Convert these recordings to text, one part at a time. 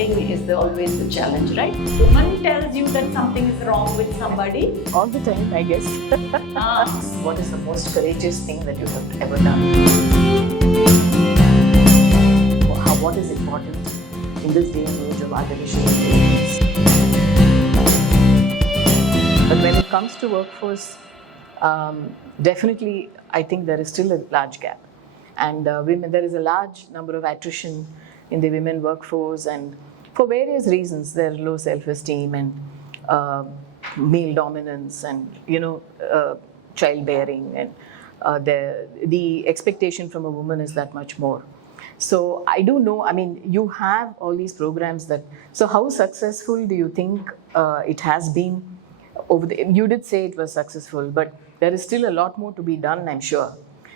selling is always the challenge, right? Woman tells you that something is wrong with somebody. All the time, I guess. What is the most courageous thing that you have ever done? What is important in this day and age of artificial intelligence? But when it comes to workforce, definitely I think there is still a large gap. And women, there is a large number of attrition in the women workforce, and for various reasons, there's low self-esteem and male dominance, and childbearing, and the expectation from a woman is that much more. So I do know. I mean, you have all these programs that. So how successful do you think it has been over the? You did say it was successful, but there is still a lot more to be done, I'm sure.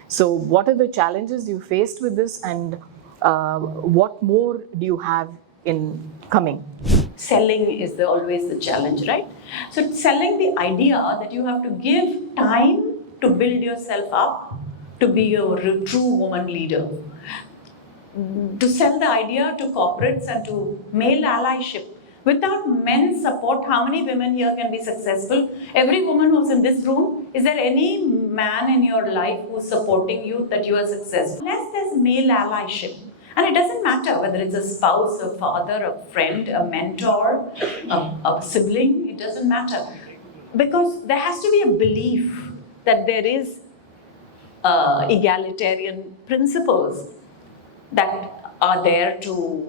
So what are the challenges you faced with this, and what more do you have in coming? Selling is always the challenge, right? So selling the idea that you have to give time to build yourself up to be a true woman leader. To sell the idea to corporates and to male allyship. Without men's support, how many women here can be successful? Every woman who's in this room, is there any man in your life who's supporting you that you are successful? Unless there's male allyship. And it doesn't matter whether it's a spouse, a father, a friend, a mentor, a sibling, it doesn't matter. Because there has to be a belief that there is egalitarian principles that are there to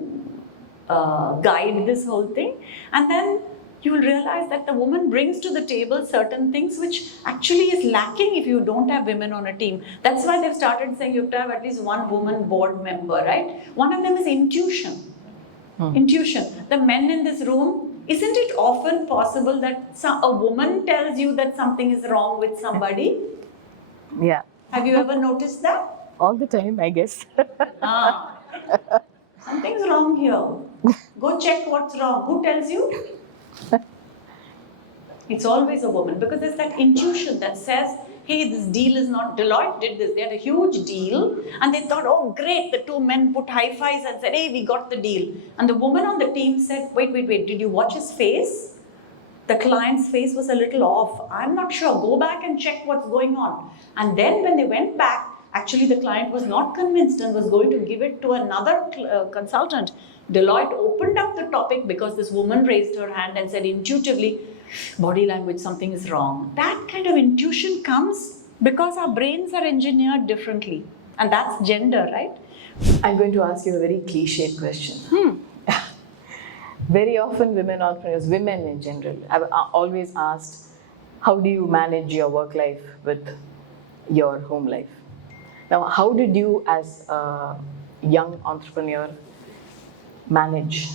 guide this whole thing, and then you will realize that the woman brings to the table certain things which actually is lacking if you don't have women on a team. That's why they've started saying you have to have at least one woman board member, right? One of them is intuition. Intuition. The men in this room, isn't it often possible that a woman tells you that something is wrong with somebody? Yeah. Have you ever noticed that? All the time, I guess. Something's wrong here. Go check what's wrong. Who tells you? It's always a woman, because there's that intuition that says, hey, this deal is not, Deloitte did this. They had a huge deal and they thought, oh great, the two men put high fives and said, hey, we got the deal. And the woman on the team said, wait, did you watch his face? The client's face was a little off. I'm not sure. Go back and check what's going on. And then when they went back, actually, the client was not convinced and was going to give it to another consultant. Deloitte opened up the topic because this woman raised her hand and said intuitively, body language, something is wrong. That kind of intuition comes because our brains are engineered differently. And that's gender, right? I'm going to ask you a very cliched question. Very often women entrepreneurs, women in general, have always asked, how do you manage your work life with your home life? Now, how did you as a young entrepreneur manage?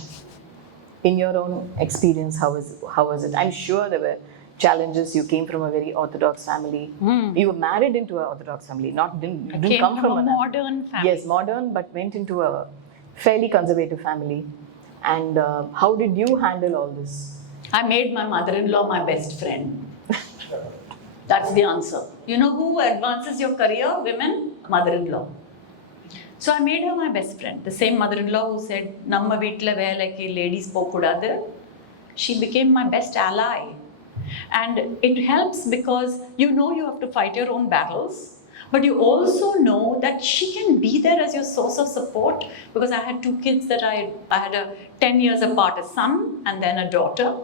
In your own experience, how was it? I'm sure there were challenges. You came from a very orthodox family. You were married into an orthodox family, didn't come from a modern family. Yes, modern, but went into a fairly conservative family. And how did you handle all this? I made my mother-in-law my best friend. That's the answer. You know who advances your career? Women, mother-in-law. So I made her my best friend. The same mother-in-law who said, "Namma veetla velaki ladies pokudadu." She became my best ally. And it helps because you have to fight your own battles, but you also know that she can be there as your source of support, because I had two kids that I had 10 years apart, a son and then a daughter.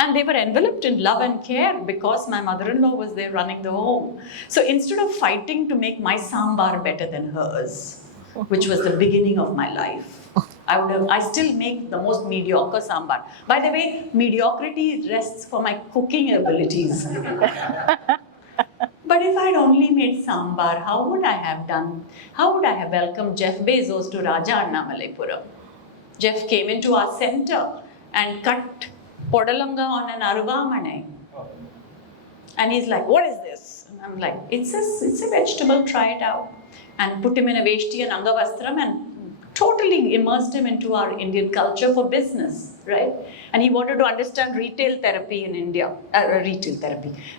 And they were enveloped in love and care because my mother-in-law was there running the home. So instead of fighting to make my sambar better than hers, which was the beginning of my life, I still make the most mediocre sambar. By the way, mediocrity rests for my cooking abilities. But if I'd only made sambar, how would I have welcomed Jeff Bezos to Raja Annamalapuram? Jeff came into our center and cut podalanga on an aruvamane. And he's like, what is this? And I'm like, it's a vegetable, try it out. And put him in a veshti and angavastram and totally immersed him into our Indian culture for business, right? And he wanted to understand retail therapy in India,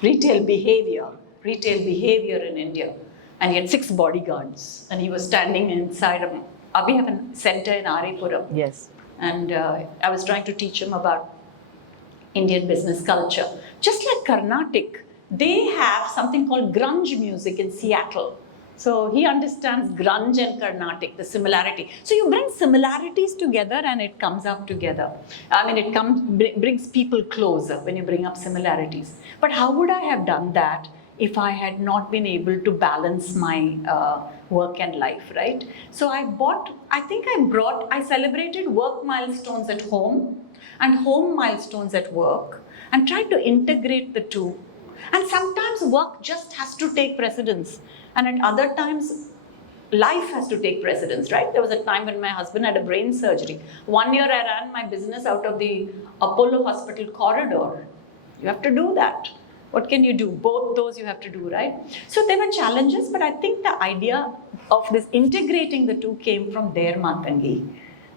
retail behavior in India. And he had 6 bodyguards and he was standing inside we have a center in Aripuram. Yes. and I was trying to teach him about Indian business culture. Just like Carnatic, they have something called grunge music in Seattle. So he understands grunge and Carnatic, the similarity. So you bring similarities together and it comes up together. I mean, it brings people closer when you bring up similarities. But how would I have done that if I had not been able to balance my work and life, right? So I celebrated work milestones at home and home milestones at work and tried to integrate the two. And sometimes work just has to take precedence, and at other times life has to take precedence, right? There was a time when my husband had a brain surgery. 1 year I ran my business out of the Apollo Hospital corridor. You have to do that. What can you do? Both those you have to do, right? So there were challenges, but I think the idea of this integrating the two came from there, Matangi.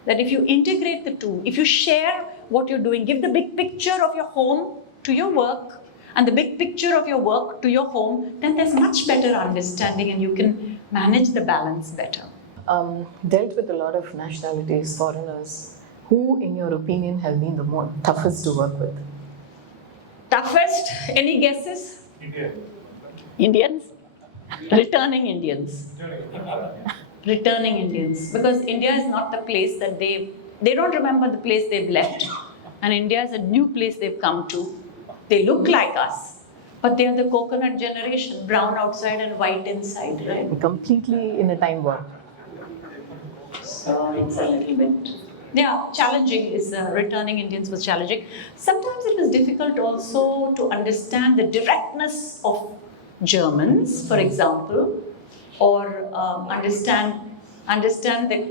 That if you integrate the two, if you share what you're doing, give the big picture of your home to your work and the big picture of your work to your home, then there's much better understanding and you can manage the balance better. Dealt with a lot of nationalities, foreigners. Who, in your opinion, have been the more toughest to work with? Toughest? Any guesses? Indians? Returning Indians. Returning Indians. Because India is not the place that they don't remember the place they've left. And India is a new place they've come to. They look like us, but they are the coconut generation, brown outside and white inside, right? Completely in a time warp. So it's a little bit, yeah, challenging. Returning Indians was challenging. Sometimes it was difficult also to understand the directness of Germans, for example, or understand that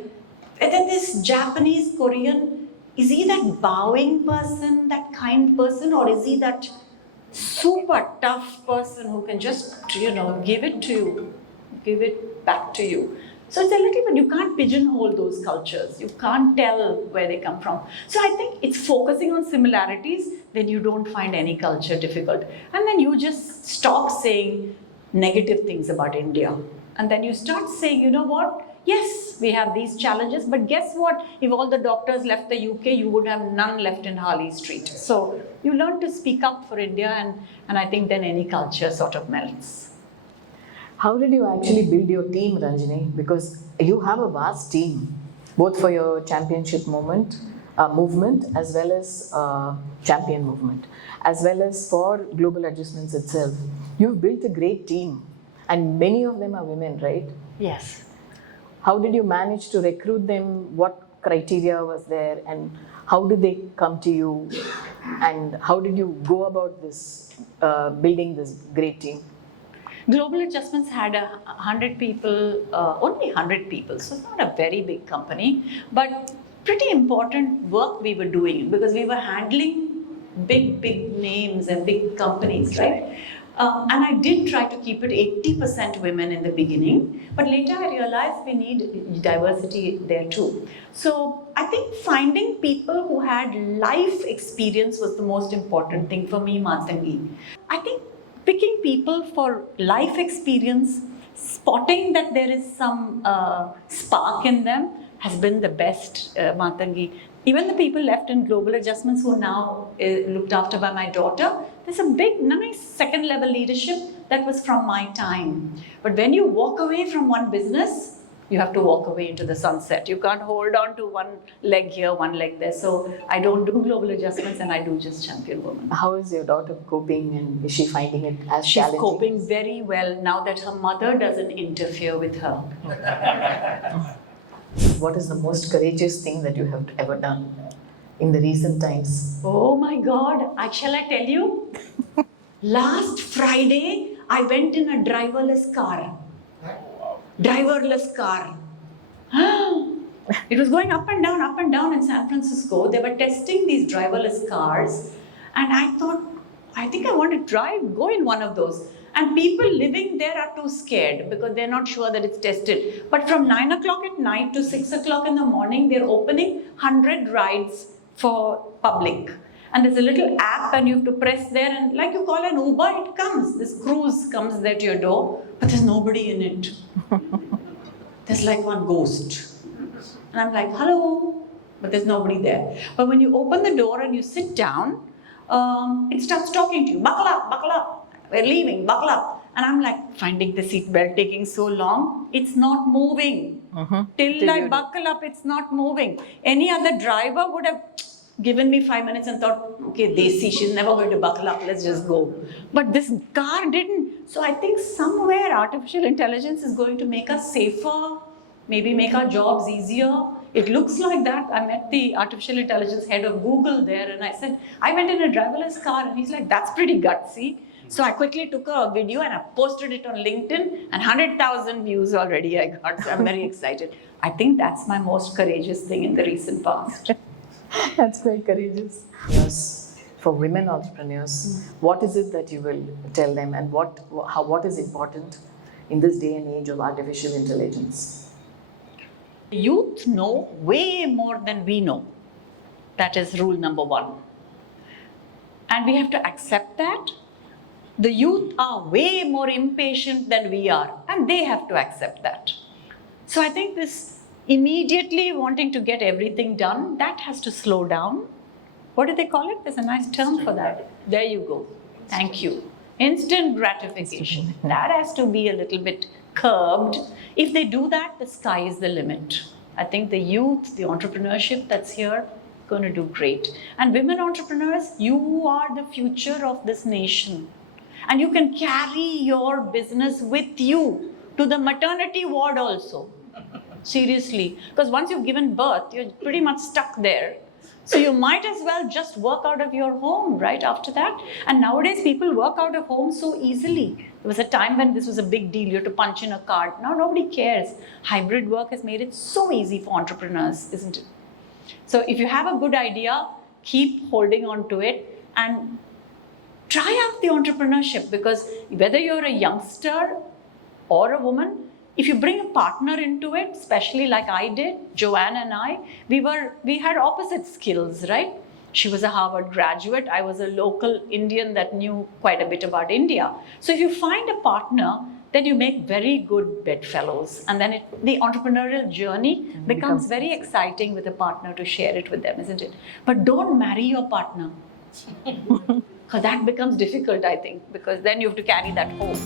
whether this Japanese, Korean, is he that bowing person, that kind person, or is he that super tough person who can just, give it to you, give it back to you? So it's a little bit, you can't pigeonhole those cultures. You can't tell where they come from. So I think it's focusing on similarities, then you don't find any culture difficult. And then you just stop saying negative things about India. And then you start saying, you know what? Yes, we have these challenges, but guess what? If all the doctors left the UK, you would have none left in Harley Street. So you learn to speak up for India, and I think then any culture sort of melts. How did you actually build your team, Ranjini? Because you have a vast team, both for your championship movement as well as champion movement, as well as for global adjustments itself. You've built a great team, and many of them are women, right? Yes. How did you manage to recruit them? What criteria was there? And how did they come to you? And how did you go about this, building this great team? Global Adjustments had 100 people, only 100 people, so it's not a very big company, but pretty important work we were doing because we were handling big names and big companies, right? And I did try to keep it 80% women in the beginning, but later I realized we need diversity there too. So I think finding people who had life experience was the most important thing for me, Matangi. I think picking people for life experience, spotting that there is some spark in them has been the best, Matangi. Even the people left in Global Adjustments who are now looked after by my daughter, there's a big, nice second level leadership that was from my time. But when you walk away from one business, you have to walk away into the sunset. You can't hold on to one leg here, one leg there. So I don't do Global Adjustments and I do just Champion Women. How is your daughter coping, and is she finding it as challenging? She's coping very well now that her mother doesn't interfere with her. What is the most courageous thing that you have ever done in the recent times? Oh my God, shall I tell you? Last Friday, I went in a driverless car. Driverless car. It was going up and down in San Francisco. They were testing these driverless cars. And I thought, I think I want to go in one of those. And people living there are too scared because they're not sure that it's tested. But from 9 o'clock at night to 6 o'clock in the morning, they're opening 100 rides for public. And there's a little app and you have to press there and like you call an Uber, it comes. This cruise comes there to your door, but there's nobody in it. There's like one ghost. And I'm like, hello, but there's nobody there. But when you open the door and you sit down, it starts talking to you. Buckle up, we're leaving, buckle up. And I'm like, finding the seat belt taking so long, it's not moving. Till I buckle up, it's not moving. Any other driver would have given me 5 minutes and thought, okay, Desi, she's never going to buckle up, let's just go. But this car didn't. So I think somewhere artificial intelligence is going to make us safer, maybe make our jobs easier. It looks like that. I met the artificial intelligence head of Google there and I said, I went in a driverless car, and he's like, that's pretty gutsy. So I quickly took a video and I posted it on LinkedIn, and 100,000 views already I got. So I'm very excited. I think that's my most courageous thing in the recent past. That's very courageous. Yes. For women entrepreneurs, what is it that you will tell them, and what is important in this day and age of artificial intelligence? Youth know way more than we know. That is rule number one. And we have to accept that. The youth are way more impatient than we are, and they have to accept that. So I think this immediately wanting to get everything done, that has to slow down. What do they call it? There's a nice term for that. There you go. Thank you. Instant gratification. That has to be a little bit curbed. If they do that, the sky is the limit. I think the youth, the entrepreneurship that's here, going to do great. And women entrepreneurs, you are the future of this nation. And you can carry your business with you to the maternity ward also. Seriously. Because once you've given birth, you're pretty much stuck there. So you might as well just work out of your home right after that. And nowadays people work out of home so easily. There was a time when this was a big deal. You had to punch in a card. Now nobody cares. Hybrid work has made it so easy for entrepreneurs, isn't it? So if you have a good idea, keep holding on to it and try out the entrepreneurship, because whether you're a youngster or a woman, if you bring a partner into it, especially like I did, Joanne and I, we had opposite skills, right? She was a Harvard graduate. I was a local Indian that knew quite a bit about India. So if you find a partner, then you make very good bedfellows. And then the entrepreneurial journey becomes very exciting with a partner to share it with them, isn't it? But don't marry your partner. Because that becomes difficult, I think, because then you have to carry that home.